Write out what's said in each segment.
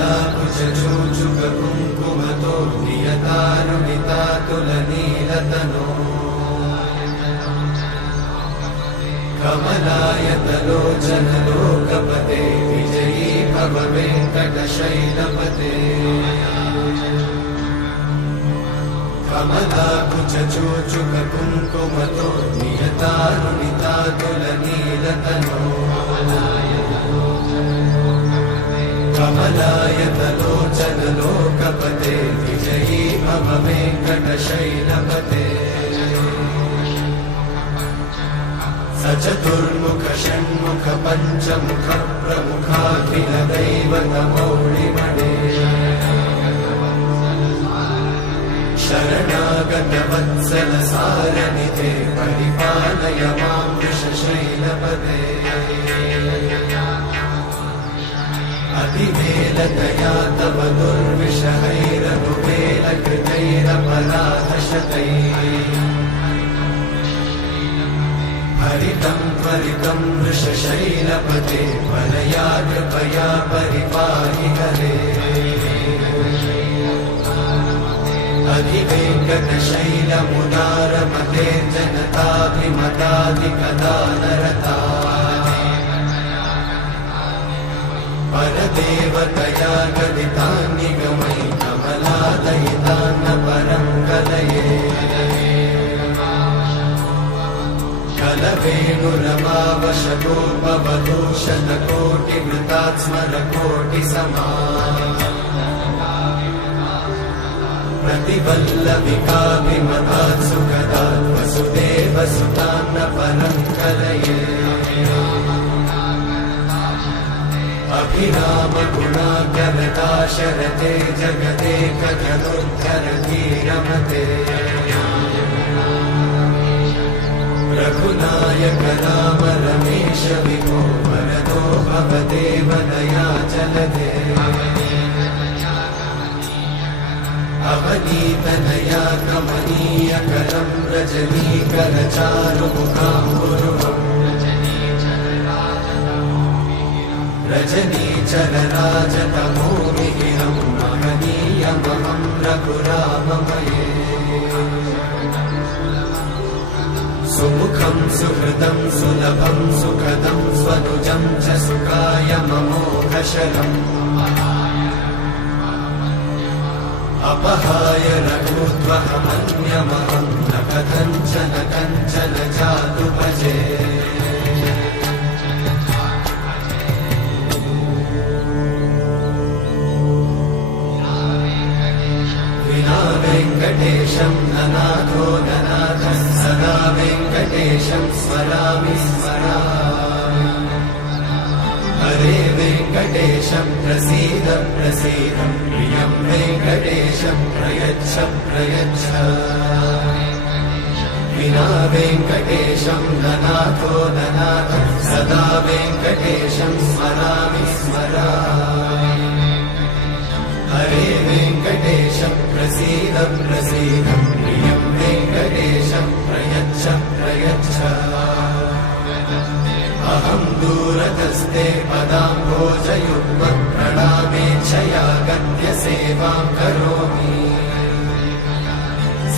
कमलाकुचूचुककुङ्कुमतो नियतारुणितातुलनीलतनो कमलायतलोचनलोकपते विजयी भव वेङ्कटशैलपते कमलाकुचूचुककुङ्कुमतो नियतारुणितातुलनीलतनो कमलायतलोचनलोकपते विजयी भव वेङ्कटशैलपते सचतुर्मुख षण्मुख पञ्चमुख प्रमुखाखिल दैवतमौळिमणे शरणागत वत्सल सारनिधे परिपालय मां वृषशैलपते अतिवेलतया तव दुर्विषहैरनुवेलकृतैरपराधशतैः हरितं त्वरितं वृषशैलपते परया कृपया परिपाहि हरे अधिवेङ्कटशैलमुदारमते जनताभिमताधिकदानरता परदेवतया गदितान्निगमयि कमलादयितान्न परं कलये कलवेणुरमावशतोपवधूशतकोटिवृतात्स्मरकोटिसमा प्रतिवल्लविकाभिमतात् सुखदात् वसुदेवसुतान्न परं कलये अभिरामगुणाकरताशरते जगदेकधनुर्धरधीरमते रघुनायक राम रमेश विभो वरदो भवदेव दयाचलदे अवनीतनया कमनीयकरं रजनीकरचारुमुखाम्बुरुहम् रजनीचरराजतमोमिहिरं महनीयमहं रघुराममये सुमुखं सुहृदं सुलभं सुखदं स्वनुजं च सुखायममोघशरम् अपहाय रघुत्वहमन्यमहं न कथञ्चन कञ्चन जातु भजे विना वेङ्कटेशं ननाथो ननाथः सदा वेङ्कटेशं स्मरामि स्मरामि हरे वेङ्कटेशं प्रसीद प्रसीद प्रियं वेङ्कटेशं प्रयच्छ प्रयच्छ विना वेङ्कटेशं ननाथो ननाथः सदा वेङ्कटेशं स्मरामि स्मरामि हरे वेङ्कटेशं प्रसीद प्रसीद प्रियं वेङ्कटेशं प्रयच्छ प्रयच्छ अहं दूरतस्ते पदाम्भोजयुग्मं प्रणामेच्छया गद्य सेवां करोमि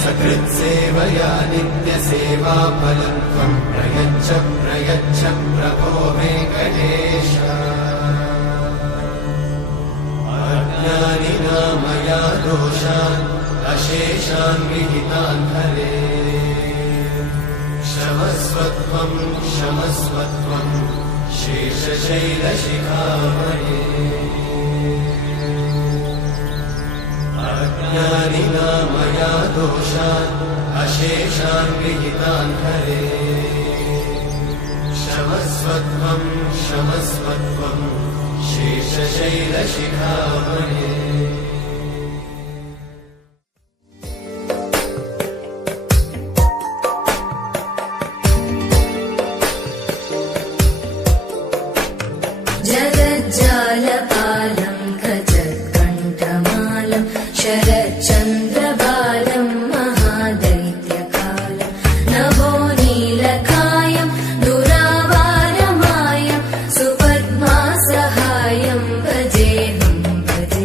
सकृत्सेवया नित्यसेवाफलं त्वं प्रयच्छ प्रयच्छ प्रभो वेङ्कटेश अज्ञानिना मया दोषान् अशेषान् विहितान् हरे क्षमस्वत्वं क्षमस्वत्वं शेषशैलशिखामणे अज्ञानिना मया दोषान् अशेषान् विहितान् हरे क्षमस्वत्वं क्षमस्वत्वं शेषशैलशिखामणे जगज्जालपालं गजत्कण्ठमालं शरच्चन्द्रबालं महादैत्यकालं नभोनीलकायं दुरावारमायं सुपद्मासहायं भजेऽहं भजे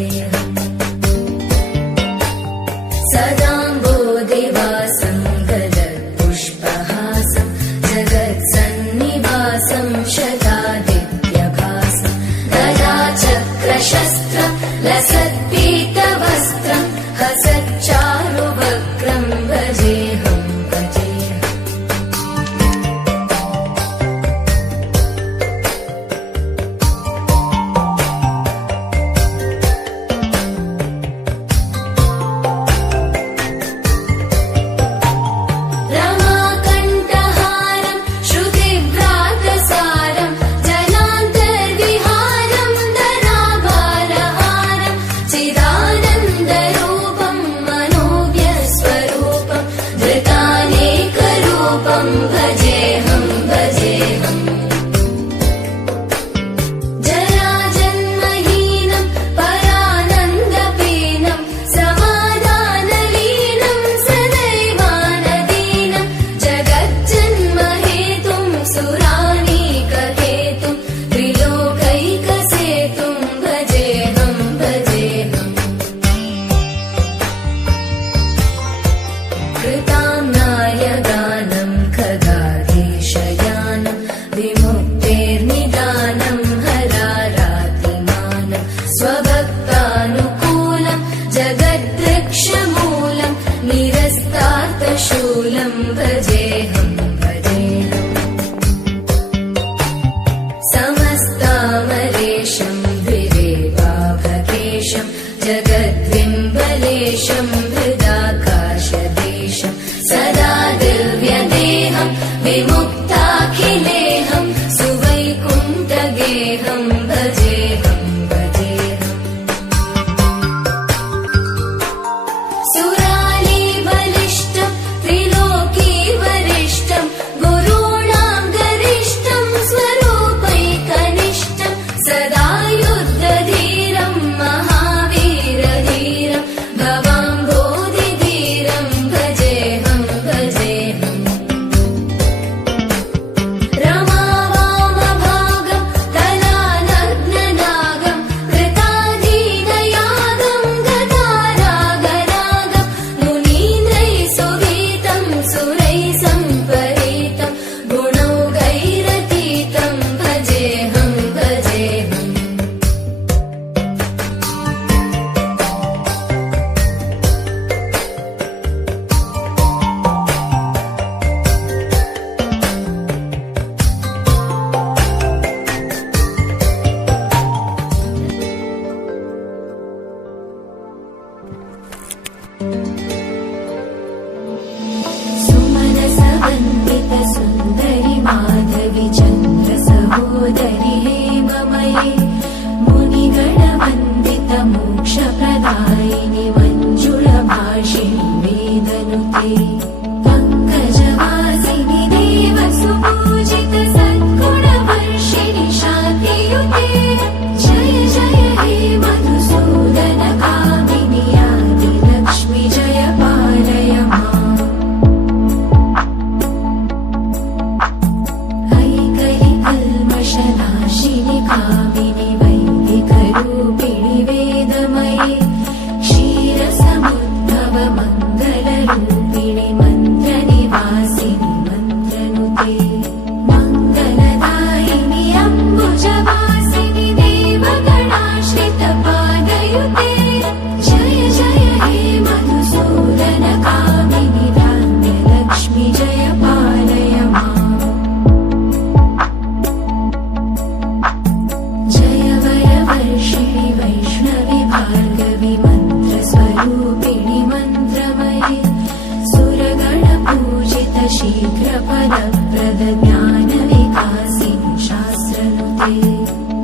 कामिनि वैदिकरूपिणि वेदमये क्षीरसमुद्भव मङ्गलरूपिणि मन्त्रनिवासिनि मन्त्रनुते मङ्गलदायिनि अम्बुजवासिनि देवगणाश्रितपादयुते जय जय हे मधुसूदन कामिनि धान्यलक्ष्मि जय पालय माम् जय वरवर्षिणि वैष्णवि भार्गवि मन्त्रस्वरूपिणि मन्त्रमये सुरगणपूजित शीघ्रफलप्रद ज्ञानविकासिनि शास्त्रनुते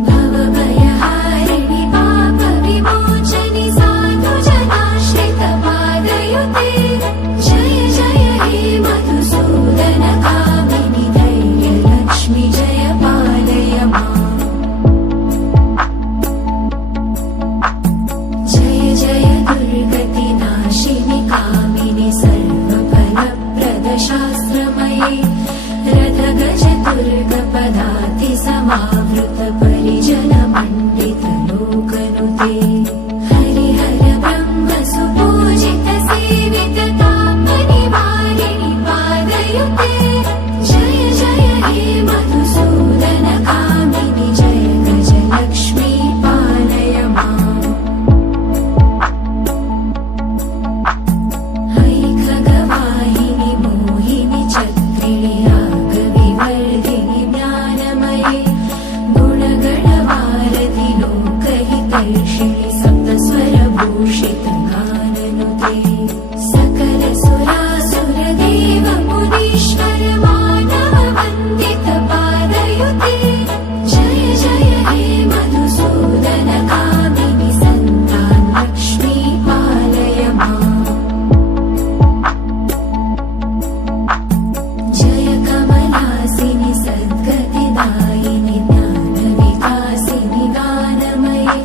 भवभयहारिणि पापविमोचनि साधुजनाश्रितपादयुते जय जय हे मधुसूदन कामिनि धैर्यलक्ष्मि जय पालय माम् जय जय दुर्गतिनाशिनि कामिनि सर्वफलप्रद शास्त्रमये रथगजदुर्गपदाति समावृत परिजनमण्डित लोकनुते हरिहर ब्रह्म सुपूजित सेवित तापनिवारिणि पादयुते जय जय हे मधुसूदन कामिनि जय गजलक्ष्मी पालय माम् हैखगवाहिनि मोहिनि चक्रिणि रागविवर्धिनि ज्ञानमये गुणगणवारधि लोकहितैषिणि सप्तस्वरभूषित गाननुते सकलसुरासुरदेव मुनीश्वर मानव वन्दित पादयुते जय जय हे मधुसूदन कामिनि सन्तान लक्ष्मी पालय माम् जय कमलासिनि सद्गतिदायिनि ज्ञानविकासिनि गानमये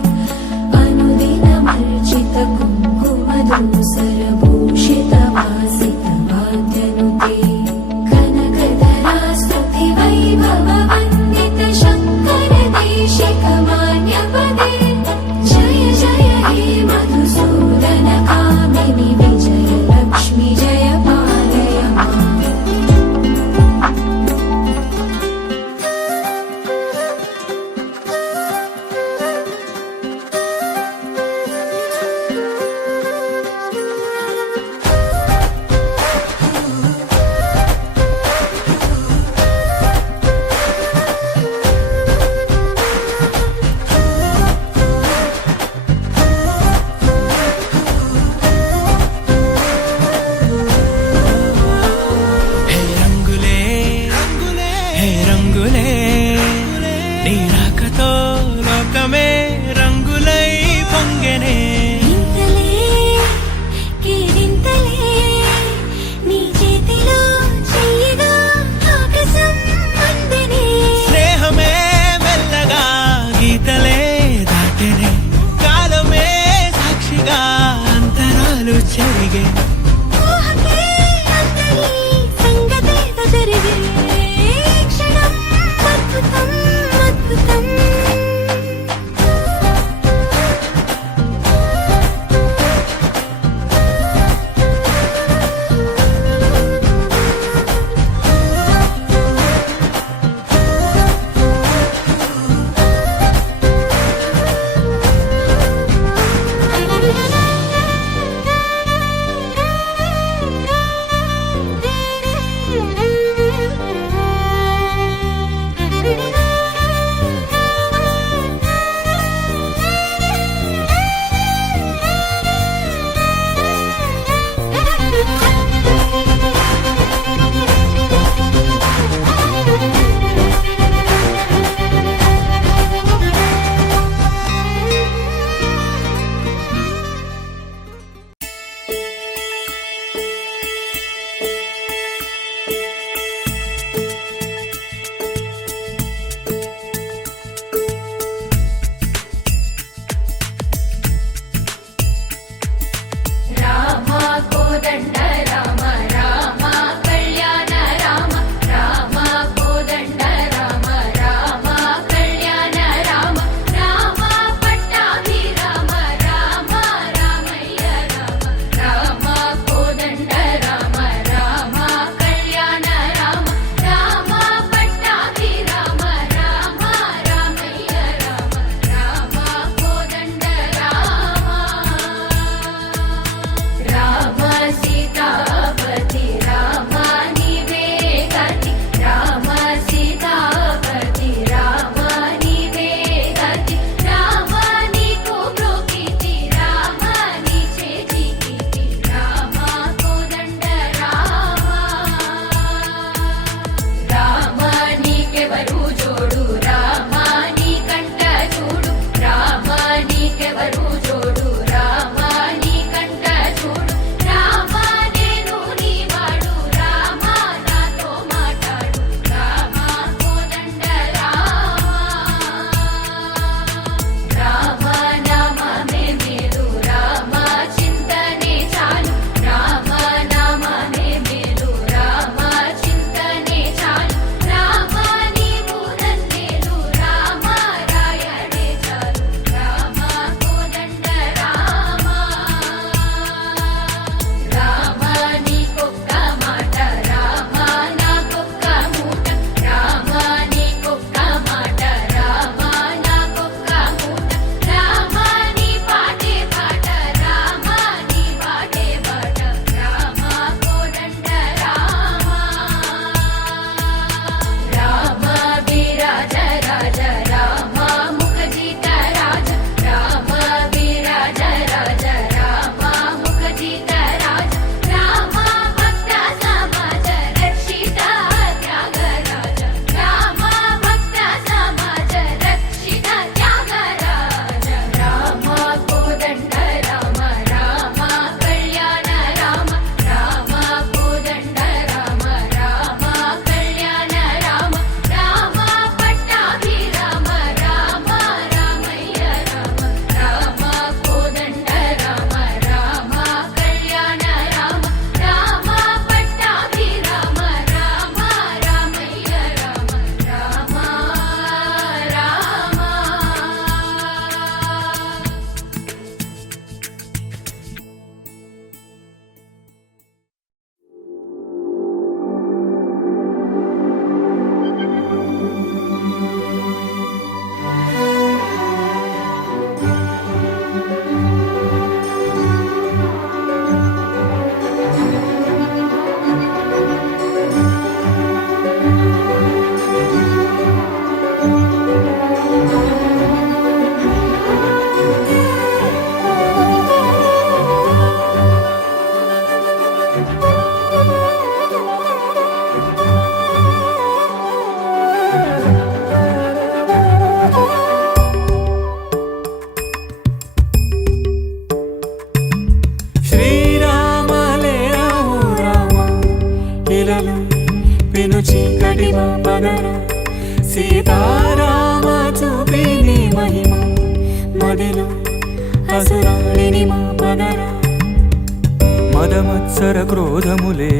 మత్సర క్రోధములే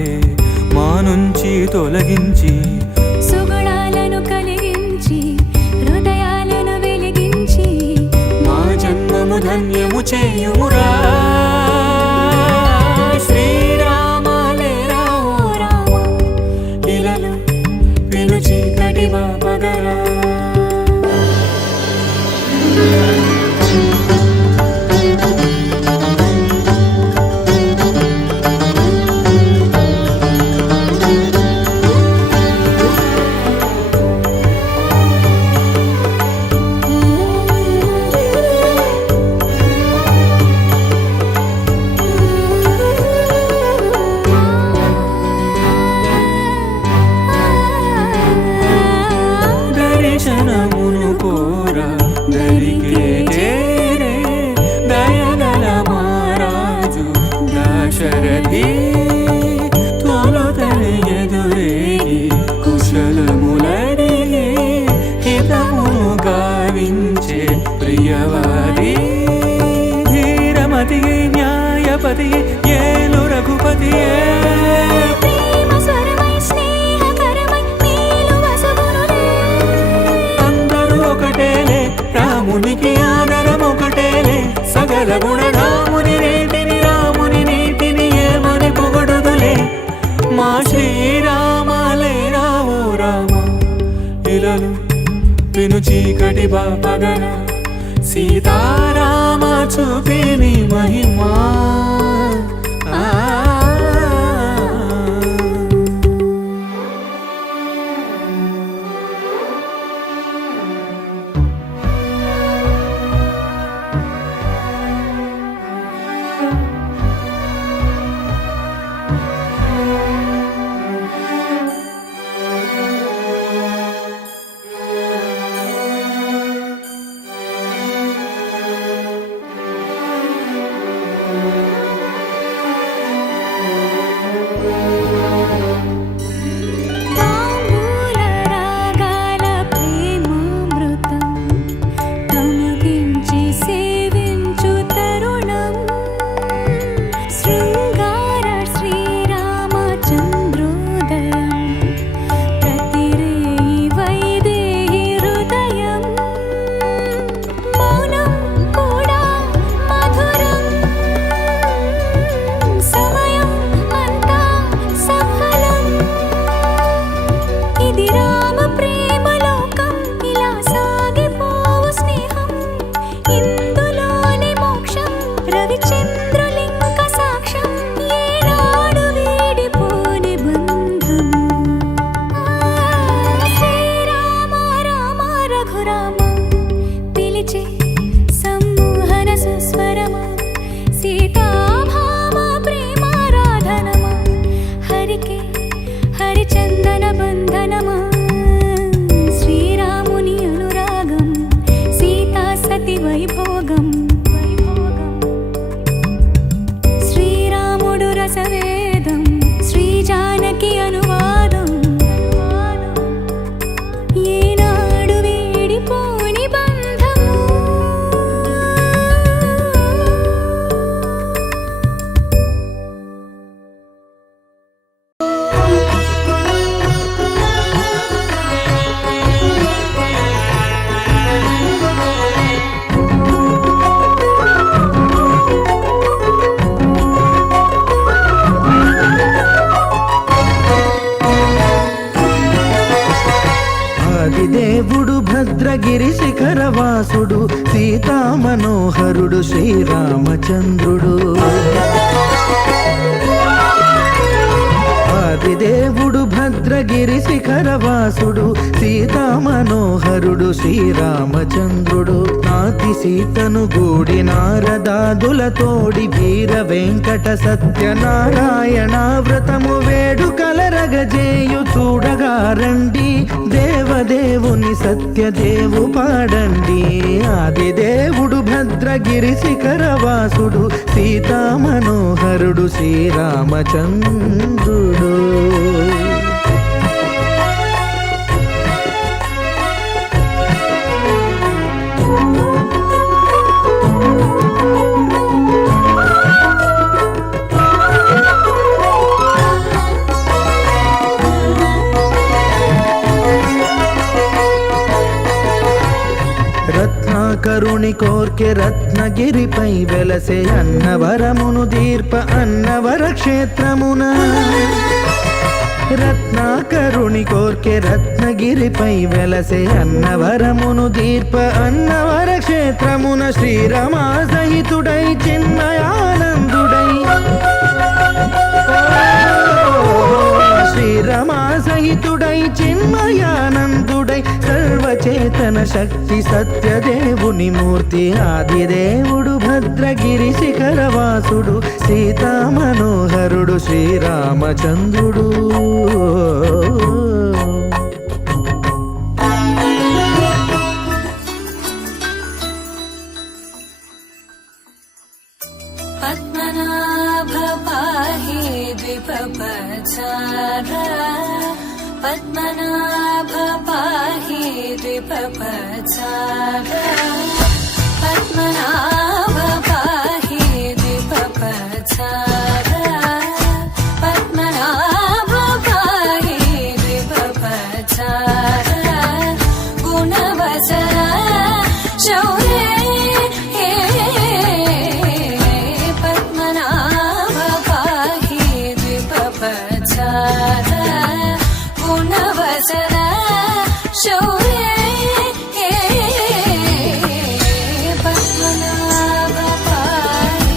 మా నుంచి తొలగించి సుగుణాలను కలిగించి హృదయాలను వెలిగించి మా జన్మము ధన్యము చేయుమురా శ్రీరామ లేరా ఓ రామ ఇలను పిలుచి కటివా పగరా దర్శనమును కోరా దరికే చేరే దయగల మహారాజు దశరథి తొలుతని ఎదురేగి కుశలములడిగి హితమును గావించే ప్రియవాది ధీరమతి న్యాయపతి ఏలు రఘుపతియే ప్రేమ స్వరమై స్నేహకరమై మేలు వసగునులే అందరూ ఒకటేలే రామునికి ఆదరం ఒకటేలే సగల గుణరాముని నీతిని ఏమని పొగడుదులే మా శ్రీరామ లేరా ఓ రామ ఇలను విను చీకటి బాపగర సీతారామ చూపిని మహిమా తాంబూల రాగాల ప్రేమామృతం తమకించి సేవించు తరుణం శృంగార శ్రీరామచంద్రోదయం ప్రతిరేయి వైదేహి హృదయం మౌనం కూడా మధురం సమయం అంతా సఫలం ఇది రామ ప్రేమ లోకం ఇలా సాగిపోవు స్నేహం ఇందులోని మోక్షం రవిచంద్రులింక సాక్ష్యం ఏనాడు వీడిపోని బంధం శ్రీరామ రామ రఘురామ పిలిచే సమ్మోహన సుస్వరమా సీతాభామ ప్రేమారాధనమా హరికే హరిచందన బంధనమా శ్రీరాముని అనురాగం సీతా సతి వైభోగం శ్రీరాముడు రసవేదం శ్రీజానకి అనువాదం ఏనాడు వీడిపోని బంధము ఆదిదేవుడు భద్రగిరి శిఖరవాసుడు సీతా మనోహరుడు శ్రీరామచంద్రుడు ఆదిదేవుడు భద్రగిరి శిఖరవాసుడు సీతా మనోహరుడు శ్రీరామచంద్రుడు నాతి సీతను గూడి నారదాదుల తోడి వీర వెంకట సత్యనారాయణ వ్రతము వేడుకలరగజేయు చూడగా రండి దేవదేవుని సత్యదేవు పాడండి ఆదిదేవుడు భద్రగిరి శిఖరవాసుడు సీతా మనోహరుడు శ్రీరామచంద్రుడు రత్నాకరుని కోర్కె రత్నగిరిపై వెలసే అన్నవరమును దీర్ప అన్నవర క్షేత్రమున రత్నాకరుని కోర్కె రత్నగిరిపై వెలసే అన్నవరమును దీర్ప అన్నవర క్షేత్రమున శ్రీరమా సహితుడై చిన్మయానందుడై శ్రీరమా సహితుడై చిన్మయానందుడై సర్వచేతన శక్తి సత్యదేవుని మూర్తి ఆదిదేవుడు భద్రగిరి శిఖరవాసుడు సీతామనోహరుడు శ్రీరామచంద్రుడు పద్మనాభ పాహి ద్విపపచార పద్మనాభ పాహి ద్విపపచార పద్మనాభ పాహి ద్విపపచార పద్మనాభ పాహి ద్విపపచార గుణవచన శౌర్య గుణవసన శౌర్య పద్మనాభ పాహి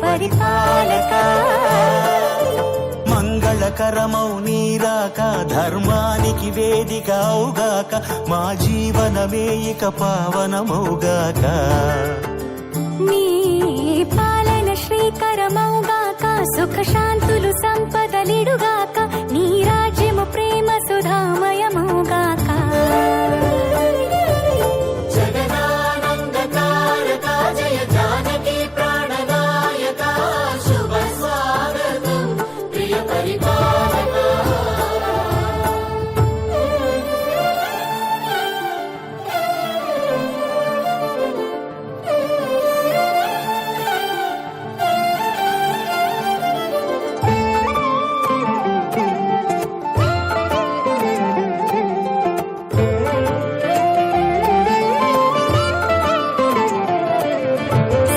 పరిపాలక మంగళకరమౌ నీరాక ధర్మానికి వేదిక అవుగాక మా జీవనమే ఇక పావనమౌగాక నీ పాలన శ్రీకరమౌగాక సుఖ శాంతులు సంపదలిడుగాక నీ రాజ్యము ప్రేమ సుధామయమౌగాక జగదానందకారక జయ జానకి ప్రాణనాయక శుభ స్వాగతం ప్రియ పరిపాలక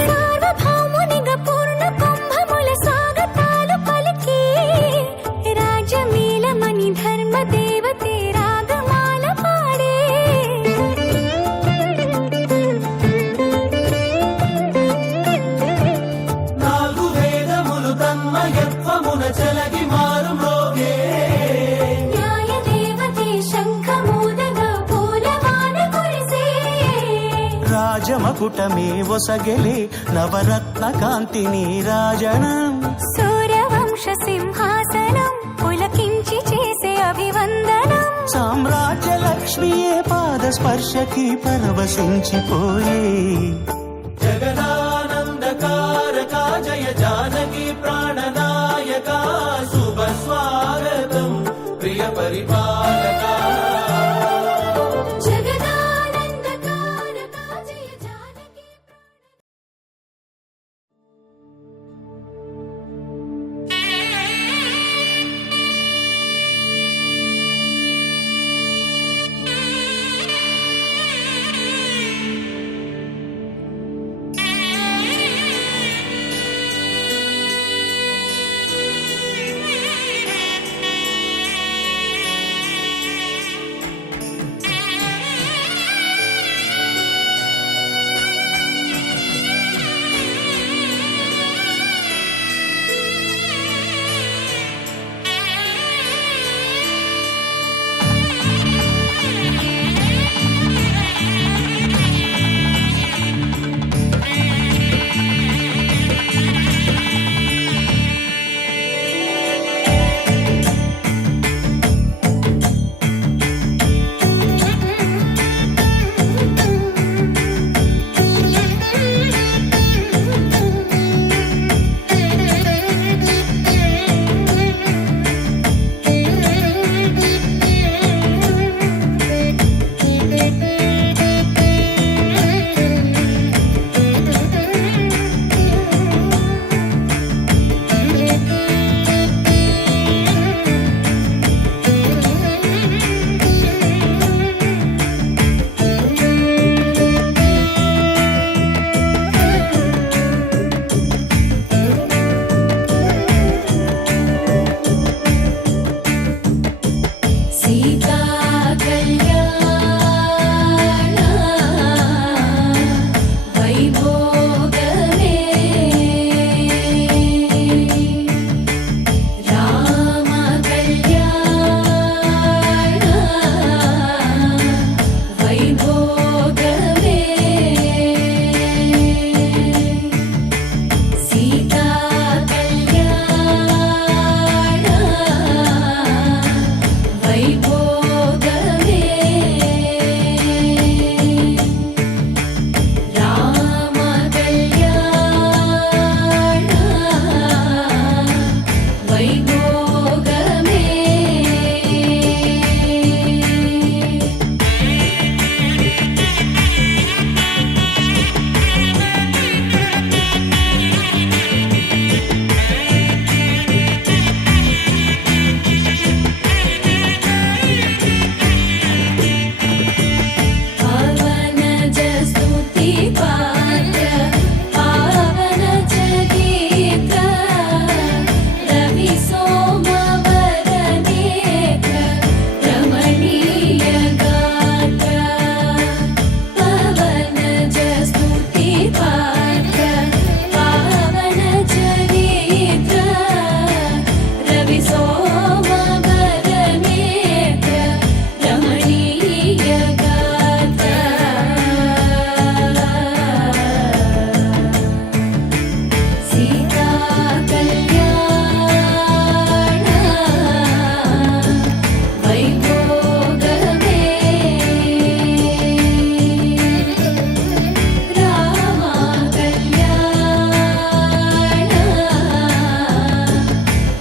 సార్వభౌమునిగా పూర్ణ కుంభముల స్వాగతాలు పలికి రాజమేళమణి ధర్మ దేవతే రాగమాల పాడే నాలుగు వేదములు తన్మయత్వమున చలగి మారు మ్రోగే న్యాయ దేవతే శంఖమూదగా పూలవాన కురిసే రాజమకుటమే ఒసగెలే నవరత్న కాంతి నీరాజనం సూర్యవంశ సింహాసనం పులకించి చేసే అభివందనం సామ్రాజ్య లక్ష్మియే పాద స్పర్శకి పరవశించిపోయే జగదానందకారక జయ జానకి ప్రాణనాయక శుభ స్వాగతం ప్రియ పరిపాలక జగదానందకారక జయ జానకి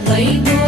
వైభోగ